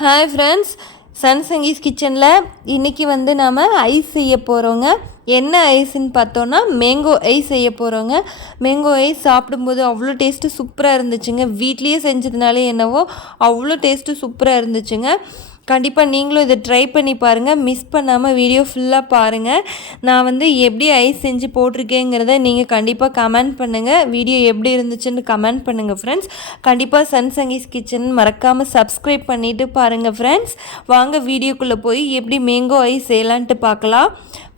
Hi friends, Sun Sanghis கிச்சனில் இன்றைக்கி வந்து நாம் ஐஸ் செய்ய போகிறோங்க. என்ன ஐஸ்ன்னு பார்த்தோன்னா மேங்கோ ஐஸ் செய்ய போகிறோங்க. மேங்கோ ஐஸ் சாப்பிடும்போது அவ்வளோ டேஸ்ட்டு சூப்பராக இருந்துச்சுங்க. வீட்லேயே செஞ்சதுனாலே என்னவோ அவ்வளோ டேஸ்ட்டு சூப்பராக இருந்துச்சுங்க. கண்டிப்பாக நீங்களும் இதை ட்ரை பண்ணி பாருங்கள். மிஸ் பண்ணாமல் வீடியோ ஃபுல்லாக பாருங்கள். நான் வந்து எப்படி ஐஸ் செஞ்சு போட்டிருக்கேங்கிறத நீங்கள் கண்டிப்பாக கமெண்ட் பண்ணுங்கள். வீடியோ எப்படி இருந்துச்சுன்னு கமெண்ட் பண்ணுங்கள் ஃப்ரெண்ட்ஸ். கண்டிப்பாக சன் சங்கீஸ் கிச்சன் மறக்காமல் சப்ஸ்கிரைப் பண்ணிவிட்டு பாருங்கள் ஃப்ரெண்ட்ஸ். வாங்க வீடியோக்குள்ளே போய் எப்படி மேங்கோ ஐஸ் செய்யலான்ட்டு பார்க்கலாம்.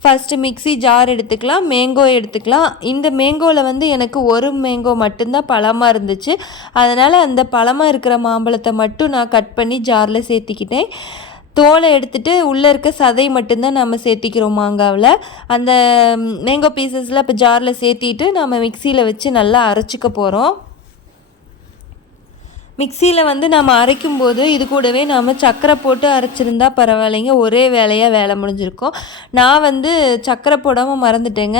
ஃபஸ்ட்டு மிக்ஸி ஜார் எடுத்துக்கலாம், மேங்கோ எடுத்துக்கலாம். இந்த மேங்கோவில் வந்து எனக்கு ஒரு மேங்கோ மட்டும்தான் பழமாக இருந்துச்சு. அதனால் அந்த பழமாக இருக்கிற மாம்பழத்தை மட்டும் நான் கட் பண்ணி ஜாரில் சேர்த்திக்கிட்டேன். தோலை எடுத்துகிட்டு உள்ளே இருக்க சதை மட்டும்தான் நம்ம சேர்த்திக்கிறோம் மாங்காவில். அந்த மேங்கோ பீசஸில் இப்போ ஜாரில் சேர்த்திட்டு நம்ம மிக்சியில் வச்சு நல்லா அரைச்சிக்க போகிறோம். மிக்சியில் வந்து நம்ம அரைக்கும்போது இது கூடவே நாம் சர்க்கரை போட்டு அரைச்சிருந்தா பரவாயில்லைங்க, ஒரே வேலையாக வேலை முடிஞ்சிருக்கும். நான் வந்து சர்க்கரை போடாமல் மறந்துட்டேங்க.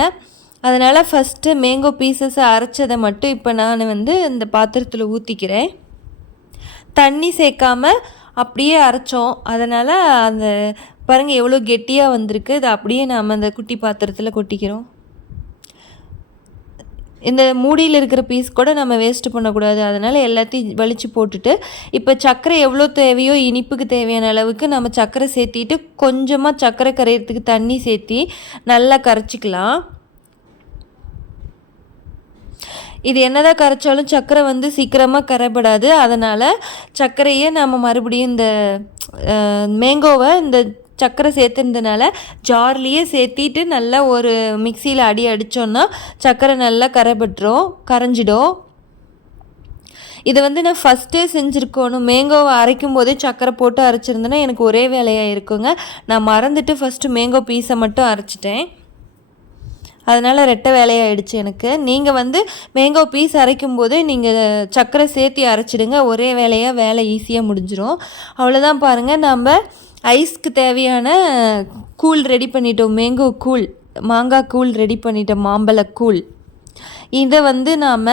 அதனால் ஃபஸ்ட்டு மேங்கோ பீசஸை அரைச்சதை மட்டும் இப்போ நான் வந்து இந்த பாத்திரத்தில் ஊற்றிக்கிறேன். தண்ணி சேர்க்காமல் அப்படியே அரைச்சோம். அதனால் அந்த பாருங்கள் எவ்வளோ கெட்டியாக வந்திருக்கு. இது அப்படியே நாம் அந்த குட்டி பாத்திரத்தில் கொட்டிக்கிறோம். இந்த மூடியில் இருக்கிற பீஸ் கூட நம்ம வேஸ்ட்டு பண்ணக்கூடாது. அதனால் எல்லாத்தையும் வலித்து போட்டுட்டு இப்போ சர்க்கரை எவ்வளோ தேவையோ இனிப்புக்கு தேவையான அளவுக்கு நம்ம சர்க்கரை சேர்த்திட்டு கொஞ்சமாக சர்க்கரை கரையிறதுக்கு தண்ணி சேர்த்தி நல்லா கரைச்சிக்கலாம். இது என்னதான் கரைச்சாலும் சர்க்கரை வந்து சீக்கிரமாக கரைப்படாது. அதனால் சர்க்கரையை நம்ம மறுபடியும் இந்த மேங்கோவை இந்த சர்க்கரை சேர்த்துருந்தனால ஜார்லேயே சேர்த்திட்டு நல்லா ஒரு மிக்சியில் அடித்தோன்னா சர்க்கரை நல்லா கரைஞ்சிடும். இதை வந்து நான் ஃபஸ்ட்டே செஞ்சுருக்கணும். மேங்கோவை அரைக்கும் போதே சர்க்கரை போட்டு அரைச்சிருந்தேன்னா எனக்கு ஒரே வேலையாக இருக்குங்க. நான் மறந்துட்டு ஃபஸ்ட்டு மேங்கோ பீஸை மட்டும் அரைச்சிட்டேன். அதனால் ரெட்டை வேலையாகிடுச்சு எனக்கு. நீங்கள் வந்து மேங்கோ பீஸ் அரைக்கும் போது நீங்கள் சர்க்கரை சேர்த்தி அரைச்சிடுங்க. ஒரே வேலையாக வேலை ஈஸியாக முடிஞ்சிடும். அவ்வளோதான் பாருங்கள், நம்ம ஐஸ்க்கு தேவையான கூழ் ரெடி பண்ணிட்டோம். மேங்கோ கூழ், மாங்காய் கூழ் ரெடி பண்ணிட்டோம், மாம்பழ கூழ். இதை வந்து நாம்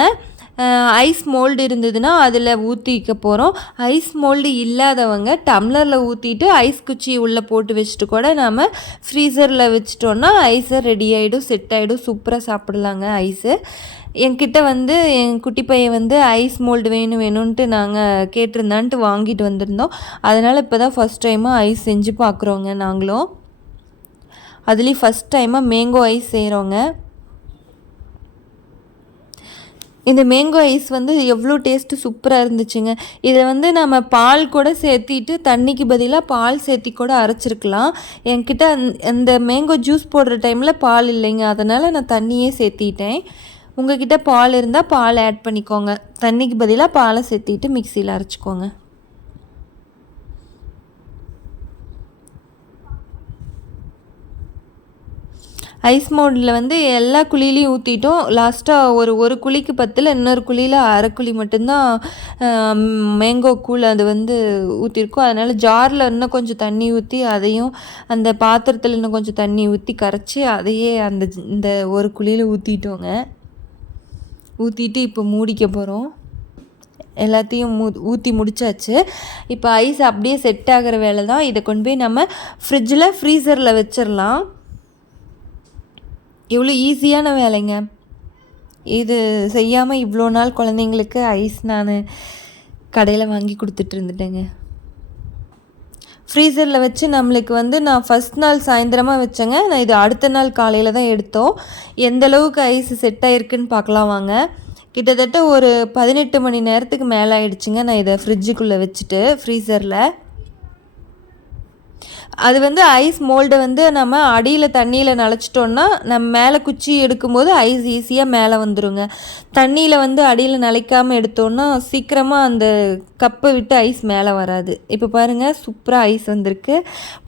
ஐஸ் மோல்டு இருந்ததுன்னா அதில் ஊற்றிக்க போகிறோம். ஐஸ் மோல்டு இல்லாதவங்க டம்ளரில் ஊற்றிட்டு ஐஸ் குச்சி உள்ளே போட்டு வச்சுட்டு கூட நாம் ஃப்ரீசரில் வச்சிட்டோன்னா ஐஸை ரெடி ஆகிடும், செட் ஆகிடும். சூப்பராக சாப்பிடலாங்க ஐஸு. என்கிட்ட வந்து என் குட்டி பையன் வந்து ஐஸ் மோல்டு வேணும்ன்ட்டு நாங்கள் கேட்டிருந்தான்ட்டு வாங்கிட்டு வந்திருந்தோம். அதனால் இப்போ தான் ஃபஸ்ட் டைமாக ஐஸ் செஞ்சு பார்க்குறோங்க நாங்களும். அதுலேயும் ஃபஸ்ட் டைமாக மேங்கோ ஐஸ் செய்கிறோங்க. இந்த மேங்கோ ஐஸ் வந்து எவ்வளோ டேஸ்ட்டு சூப்பராக இருந்துச்சுங்க. இதை வந்து நம்ம பால் கூட சேர்த்திட்டு தண்ணிக்கு பதிலாக பால் சேர்த்தி கூட அரைச்சிருக்கலாம். என்கிட்ட அந்த மேங்கோ ஜூஸ் போடுற டைமில் பால் இல்லைங்க, அதனால் நான் தண்ணியே சேர்த்திட்டேன். உங்கள்கிட்ட பால் இருந்தால் பால் ஆட் பண்ணிக்கோங்க. தண்ணிக்கு பதிலாக பாலை சேர்த்திட்டு மிக்சியில் அரைச்சிக்கோங்க. ஐஸ் மோல்டில் வந்து எல்லா குழியிலையும் ஊற்றிட்டோம். லாஸ்ட்டாக ஒரு குழிக்கு பத்தில் இன்னொரு குழியில் அரை குழி மட்டும்தான் மேங்கோ கூழ் அது வந்து ஊற்றிருக்கோம். அதனால் ஜாரில் இன்னும் கொஞ்சம் தண்ணி ஊற்றி அதையும் அந்த பாத்திரத்தில் இன்னும் கொஞ்சம் தண்ணி ஊற்றி கரைச்சி அதையே இந்த ஒரு குழியில் ஊற்றிட்டோங்க. ஊற்றிட்டு இப்போ மூடிக்க போகிறோம். எல்லாத்தையும் ஊற்றி முடிச்சாச்சு. இப்போ ஐஸ் அப்படியே செட் ஆகிற வேலை தான். இதை கொண்டு போய் நம்ம ஃப்ரீசரில் வச்சிடலாம். எவ்வளோ ஈஸியான வேலைங்க இது. செய்யாமல் இவ்வளோ நாள் குழந்தைங்களுக்கு ஐஸ் நான் கடையில் வாங்கி கொடுத்துட்டு இருந்துட்டேங்க. ஃப்ரீசரில் வச்சு நம்மளுக்கு வந்து நான் ஃபஸ்ட் நாள் சாயந்தரமாக வச்சேங்க. நான் இது அடுத்த நாள் காலையில் தான் எடுத்தோம். எந்தளவுக்கு ஐஸ் செட் ஆகிருக்குன்னு பார்க்கலாம் வாங்க. கிட்டத்தட்ட ஒரு 18 மணி நேரத்துக்கு மேலே ஆகிடுச்சுங்க. நான் இதை ஃப்ரிட்ஜுக்குள்ளே வச்சுட்டு ஃப்ரீசரில். அது வந்து ஐஸ் மோல்டை வந்து நம்ம அடியில் தண்ணியில் நனைச்சிட்டோன்னா நம்ம மேலே குச்சி எடுக்கும்போது ஐஸ் ஈஸியாக மேலே வந்துடுங்க. தண்ணியில் வந்து அடியில் நனைக்காமல் எடுத்தோன்னா சீக்கிரமாக அந்த கப்பை விட்டு ஐஸ் மேலே வராது. இப்போ பாருங்கள், சூப்பராக ஐஸ் வந்திருக்கு.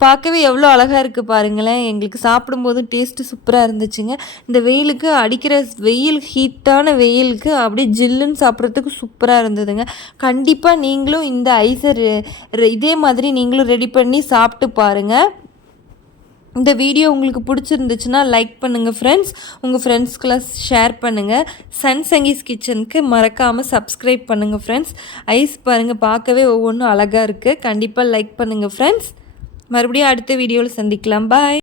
பார்க்கவே எவ்வளோ அழகாக இருக்குது பாருங்களேன். எங்களுக்கு சாப்பிடும்போதும் டேஸ்ட்டு சூப்பராக இருந்துச்சுங்க. இந்த வெயிலுக்கு அடிக்கிற ஹீட்டான வெயிலுக்கு அப்படியே ஜில்லுன்னு சாப்பிட்றதுக்கு சூப்பராக இருந்ததுங்க. கண்டிப்பாக நீங்களும் இந்த ஐஸை இதே மாதிரி நீங்களும் ரெடி பண்ணி சாப்பிட்டு பாருங்கள். இந்த வீடியோ உங்களுக்கு பிடிச்சிருந்துச்சுன்னா லைக் பண்ணுங்கள் ஃப்ரெண்ட்ஸ். உங்கள் ஃப்ரெண்ட்ஸ்க்கெலாம் ஷேர் பண்ணுங்கள். சன் சங்கீஸ் கிச்சனுக்கு மறக்காமல் சப்ஸ்கிரைப் பண்ணுங்கள் ஃப்ரெண்ட்ஸ். ஐஸ் பாருங்கள், பார்க்கவே ஒவ்வொன்றும் அழகாக இருக்குது. கண்டிப்பாக லைக் பண்ணுங்கள் ஃப்ரெண்ட்ஸ். மறுபடியும் அடுத்த வீடியோவில் சந்திக்கலாம். பாய்.